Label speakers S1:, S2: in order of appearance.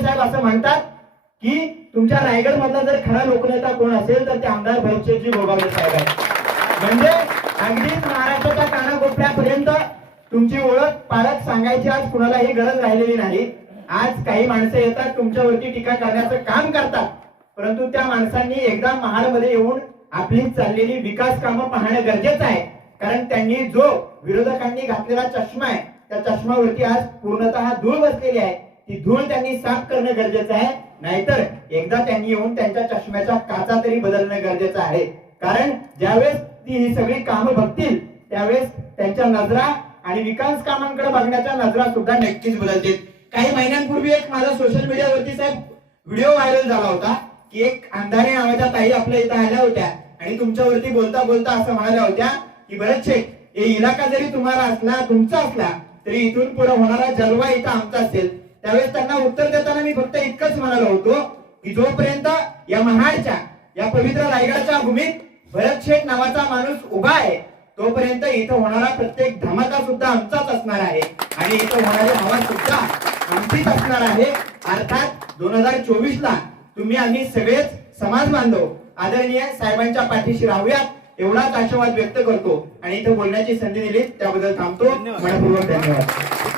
S1: साहेब असं म्हणतात की तुमच्या रायगड मधला जर खरा लोकनेता कोण असेल तर ते आमदार भरतशेठजी गोगावले साहेब आहेत. म्हणजे अगदीच महाराष्ट्राच्या कानाकोपऱ्यापर्यंत तुमची ओळख पालक सांगायची आज कुणालाही गरज राहिलेली नाही. आज काही माणसं येतात तुमच्यावरती टीका करण्याचं काम करतात. परंतु त्या माणसांनी एकदा महाडमध्ये येऊन आपली चाललेली विकास कामं पाहणं गरजेचं आहे. कारण त्यांनी जो विरोधकांनी घातलेला चष्मा आहे त्या चष्मावरती आज पूर्णतः धूळ बसलेली आहे. ती धूळ त्यांनी साफ करणं गरजेचं आहे. नाहीतर एकदा त्यांनी येऊन त्यांच्या चष्म्याच्या काचा तरी बदलणं गरजेचं आहे. कारण ज्यावेळेस ती ही सगळी कामं बघतील त्यावेळेस त्यांच्या नजरा आणि विकास कामांकडे बघण्याच्या नजरा सुद्धा नक्कीच बदलतील. काही महिन्यांपूर्वी एक माझा सोशल मीडियावरती साहेब व्हिडिओ व्हायरल झाला होता की एक अंधारे नावाच्या ताई आपल्या इथं आल्या होत्या आणि तुमच्यावरती बोलता बोलता असं म्हणाल्या होत्या की भरत हे इलाका जरी तुम्हाला असला तुमचा असला तरी इथून पुढे होणारा जलवा इथं आमचा असेल. त्यावेळेस त्यांना उत्तर देताना मी फक्त इतकंच म्हणालो होतो की जोपर्यंत या महाडच्या या पवित्र रायगडच्या भूमीत भरत शेठ नावाचा माणूस उभा आहे तोपर्यंत इथं होणारा प्रत्येक धमाका सुद्धा आमचाच असणार आहे. आणि इथं होणारी हवा सुद्धा आमचीच असणार आहे. अर्थात दोन हजार चोवीस ला तुम्ही आम्ही सगळेच समाज बांधव आदरणीय साहेबांच्या पाठीशी राहूयात एवढाच आशावाद व्यक्त करतो. आणि इथं बोलण्याची संधी दिली त्याबद्दल थांबतो. मनपूर्वक धन्यवाद.